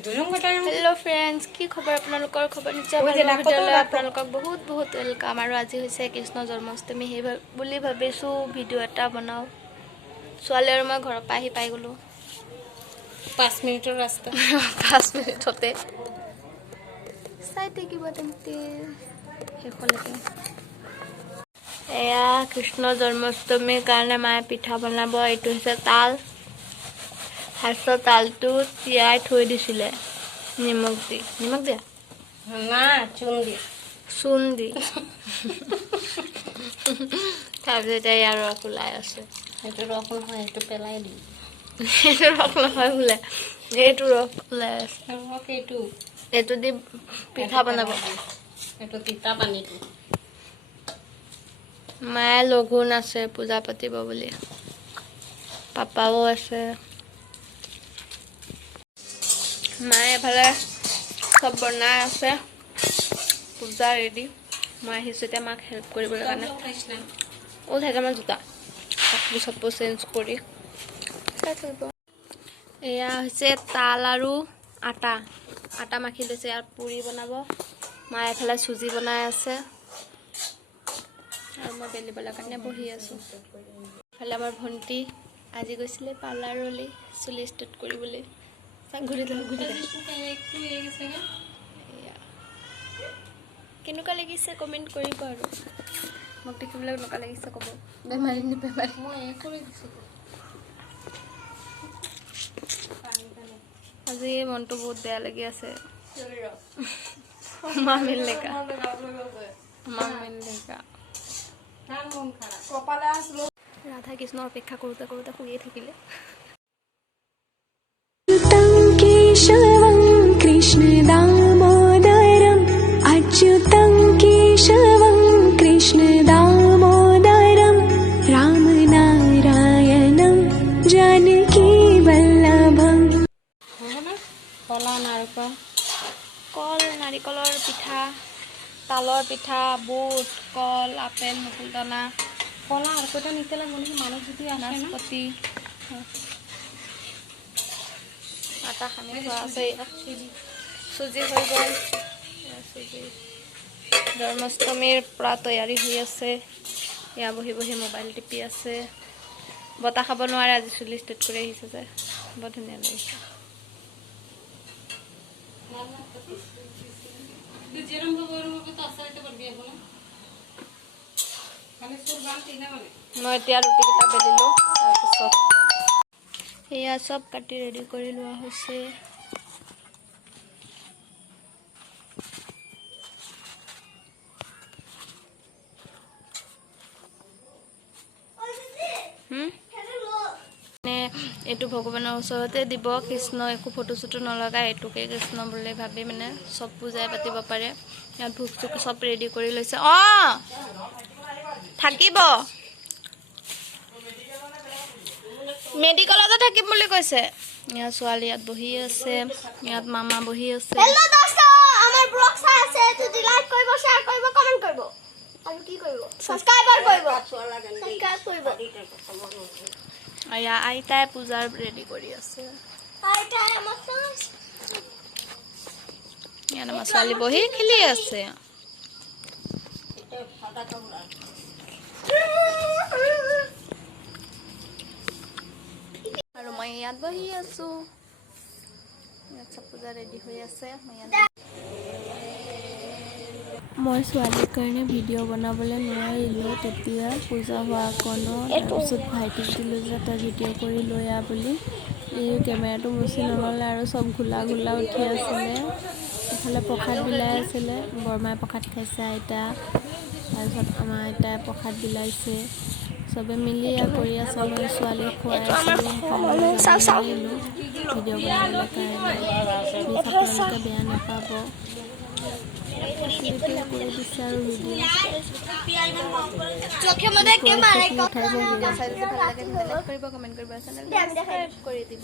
hello friends की खबर आपनलोকৰ खबर निश्चय ভাল ভিডিঅ'লৈ আপোনালোকক বহুত বহুত ওয়েলকাম আৰু আজি হৈছে কৃষ্ণ জন্মাষ্টমী হে বুলি ভাবিছো ভিডিঅ' এটা বনাও ছোৱালী আৰু মই ঘৰৰ পৰা আহি পাই গলো 5 মিনিটৰ ৰাস্তা 5 মিনিটতে চাইতে কিবা তেমতে হেখলৈকে এয়া কৃষ্ণ জন্মাষ্টমীৰ কাৰণে মায়ে পিঠা বনাব এইটো হৈছে তাল হাসা তালটো তিয়াই থৈ দিছিলে নিমখ দিয়া না চুন দি তাৰপিছতে ইয়াৰ ৰস ওলাই আছে এইটো ৰস নহয় এইটো পেলাই দি এইটো ৰস নহয় বোলে এইটো ৰস ওলাই আছে ৰস এইটো দি পিঠা বনাব এইটো তিতা পানীটো মায়ে লঘুন আছে পূজা পাতিব বুলি পাপাও আছে মায়ে এফালে সব বনাই আছে পূজা ৰেডি মই আহিছোঁ এতিয়া মাক হেল্প কৰিবলৈ কাৰণে ও থাকে মই জোতা কাপোৰ চেঞ্জ কৰি এয়া হৈছে তাল আৰু আটা মাখি লৈছে ইয়াত পুৰি বনাব মায়ে এফালে চুজি বনাই আছে আৰু মই বেলিবলৈ কাৰণে বহি আছোঁ এফালে আমাৰ ভণ্টি আজি গৈছিলে পাৰ্লাৰলৈ চুলি ষ্ট্ৰেট কৰিবলৈ ঘূৰি কেনেকুৱা লাগিছে কমেণ্ট কৰিব আৰু মোক দেখিবলৈ কেনেকুৱা লাগিছে ক'ব বেমাৰী আজি মনটো বহুত বেয়া লাগি আছে ৰাধা কৃষ্ণ অপেক্ষা কৰোঁতে কৰোঁতে শুয়ে থাকিলে कृष्ण दामोदरम् अच्युतं केशवं कृष्ण दामोदरं रामनारायणं जानकी वल्लभम् কল নাৰিকলৰ পিঠা তালৰ পিঠা বুট কল আপেল মুকুল দানা কলা আর কটা নিতে লাগবে নাকি মানুষ যদি আসে না নাচপতি আটা সানি থোৱা আছে চুজি হৈ গ'ল চুজি জন্মাষ্টমীৰ পৰা তৈয়াৰী হৈ আছে এয়া বহি বহি মোবাইল টিপি আছে বতাহ খাব নোৱাৰে আজি চুলি ষ্ট্ৰেট কৰি আহিছে যে বৰ ধুনীয়া লাগিছে মই এতিয়া ৰুটিকেইটা বেলিলোঁ তাৰপিছত এয়া চব কাটি ৰেডি কৰি লোৱা হৈছে এইটো ভগৱানৰ ওচৰতে দিব কৃষ্ণ একো ফটো চটো নলগাই এইটোকে কৃষ্ণ বুলি ভাবি মানে চব পূজাই পাতিব পাৰে ইয়াত ভোগ চোক চব ৰেডি কৰি লৈছে থাকিব মেডিকেলতে থাকিম বুলি কৈছে ইয়াত ছোৱালী ইয়াত বহি আছে ইয়াত মামা বহি আছে হেল্ল দোস্ত আমাৰ ব্লগ চাই আছে যদি লাইক কৰিব শেয়াৰ কৰিব কমেন্ট কৰিব আৰু কি কৰিব সাবস্ক্ৰাইব কৰিব আয়া আইতাই পূজাৰ ৰেডি কৰি আছে আইতাই আমাক ইয়াত আমাৰ ছোৱালী বহি খেলি আছে আৰু মই ইয়াত বহি আছো ইয়াত চব পূজা ৰেডি হৈ আছে মই ছোৱালীৰ কাৰণে ভিডিঅ' বনাবলৈ নোৱাৰিলোঁ তেতিয়া পূজা হোৱা কোনো তাৰপিছত ভাইটিক দিলোঁ যে তই ভিডিঅ' কৰি লৈ আহ বুলি এই কেমেৰাটো মুচি নহ'লে আৰু চব ঘোলা উঠি আছিলে ইফালে প্ৰসাদ বিলাই আছিলে বৰমাই প্ৰসাদ খাইছে আইতা তাৰপিছত আমাৰ আইতাই প্ৰসাদ বিলাইছে চবে মিলি কৰি আছে মই ছোৱালীক খুৱাই আছিলোঁ ভিডিঅ' বনাবলৈ কাৰণে আপোনালোকে বেয়া নাপাব কৰি দিছে আৰু ভিডিঅ' কৰিব কমেণ্ট কৰিব চেনেল সাবস্ক্ৰাইব কৰি দিব